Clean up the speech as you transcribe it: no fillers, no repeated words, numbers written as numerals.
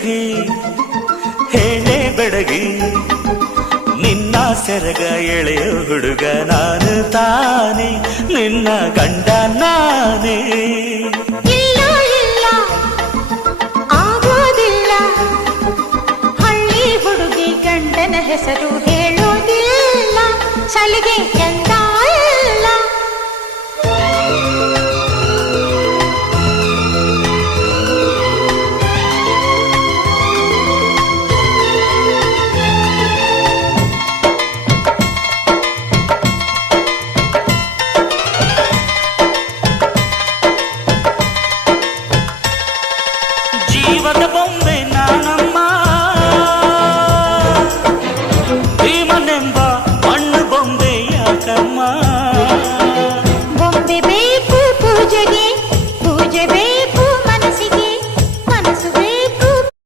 ಹುಡುಗಿ ಹೇಳೆ ಬೆಡಗಿ ನಿನ್ನ ಸೆರಗ ಎಳೆಯ ಹುಡುಗ ನಾನು ತಾನೆ ನಿನ್ನ ಗಂಡ ನಾನೇ. ಇಲ್ಲ ಇಲ್ಲ ಆಗೋದಿಲ್ಲ, ಹಳ್ಳಿ ಹುಡುಗಿ ಗಂಡನ ಹೆಸರು ಹೇಳೋದಿಲ್ಲ, ಸಲಿಗೆ